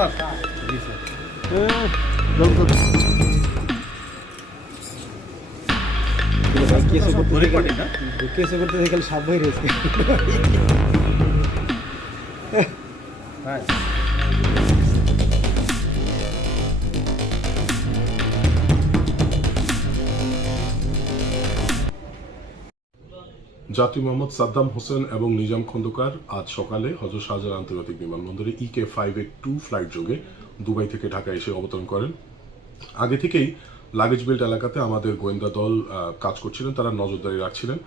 না কেসে করতে গেলে সাপ হয়ে রয়েছে হ্যাঁ যাত্রী মোহাম্মদ সাদ্দাম হোসেন এবং নিজাম খন্দকার আজ সকালে হজরত শাহজাহান আন্তর্জাতিক বিমানবন্দরে EK five eight two flight যোগে দুবাই থেকে ঢাকা এসে অবতরণ করেন। আগে থেকেই লাগেজ বেল্ট এলাকাতে আমাদের গোয়েন্দা দল কাজ করছিলেন, তারা নজরদারি রাখছিলেন।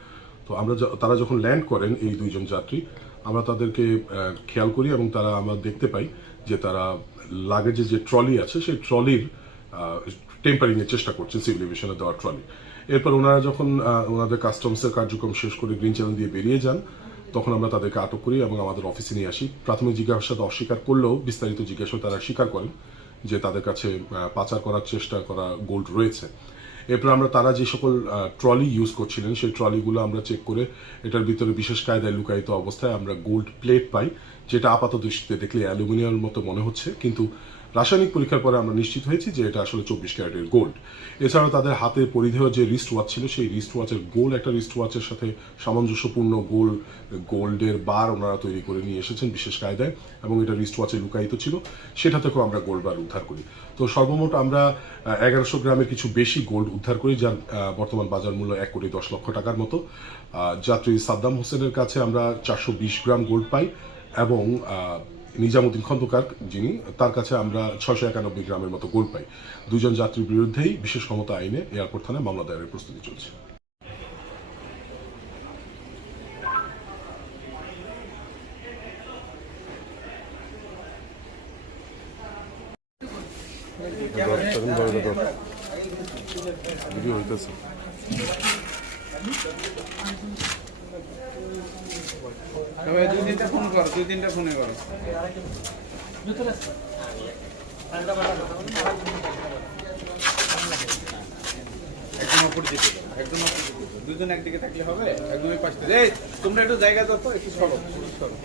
তো আমরা তারা যখন ল্যান্ড করেন এই দুইজন যাত্রী, আমরা তাদেরকে খেয়াল করি এবং তারা আমরা দেখতে পাই যে তারা লাগেজের যে ট্রলি আছে, সেই ট্রলির টেম্পারিং এর চেষ্টা করছে সিভিল এভিয়েশনে দেওয়া ট্রলি। এরপর ওনারা যখন ওনাদের কাস্টমসের কার্যক্রম শেষ করে গ্রিন চ্যানেল দিয়ে বেরিয়ে যান, তখন আমরা তাদেরকে আটক করি এবং আমাদের অফিসে নিয়ে আসি। প্রাথমিক জিজ্ঞাসাবাদ অস্বীকার করলেও বিস্তারিত জিজ্ঞাসা তারা স্বীকার করেন যে তাদের কাছে পাচার করার চেষ্টা করা গোল্ড রয়েছে। এরপর আমরা তারা যে সকল ট্রলি ইউজ করছিলেন, সেই ট্রলিগুলো আমরা চেক করে এটার ভিতরে বিশেষ কায়দায় লুকায়িত অবস্থায় আমরা গোল্ড প্লেট পাই, যেটা আপাত দৃষ্টিতে দেখলে অ্যালুমিনিয়ামের মতো মনে হচ্ছে। কিন্তু রাসায়নিক পরীক্ষার পরে আমরা নিশ্চিত হয়েছি যে এটা আসলে চব্বিশ ক্যারেটের গোল্ড। এছাড়াও তাদের হাতে পরিধেয় যে রিস্ট ওয়াচ ছিল, সেই রিস্ট ওয়াচের গোল একটা রিস্ট ওয়াচের সাথে সামঞ্জস্যপূর্ণ গোল, গোল্ডের বার ওনারা তৈরি করে নিয়ে এসেছেন বিশেষ কায়দায় এবং এটা রিস্ট ওয়াচে লুকায়িত ছিল। সেটা থেকেও আমরা গোল্ড বার উদ্ধার করি। তো সর্বমোট আমরা এগারোশো গ্রামের কিছু বেশি গোল্ড উদ্ধার করি, যার বর্তমান বাজার মূল্য এক কোটি দশ লক্ষ টাকার মতো। যাত্রী সাদ্দাম হোসেনের কাছে আমরা চারশো বিশ গ্রাম গোল্ড পাই এবং নিজামুদ্দিন খন্দকার, যিনি, তার কাছে আমরা ছয়শো একানব্বই গ্রামের মতো গোল্ড পাই। দুজন যাত্রীর বিরুদ্ধেই বিশেষ ক্ষমতা আইনে এয়ারপোর্ট থানায় মামলা দায়েরের প্রস্তুতি চলছে। তবে দুই তিনটা ফোন কর, দুই তিনটা ফোনে করো। একদম অপরিচিত একদম দুজন একদিকে থাকলে হবে একদমই পাশে তোমরা একটু জায়গা দাও তো, একটু সরো সরো।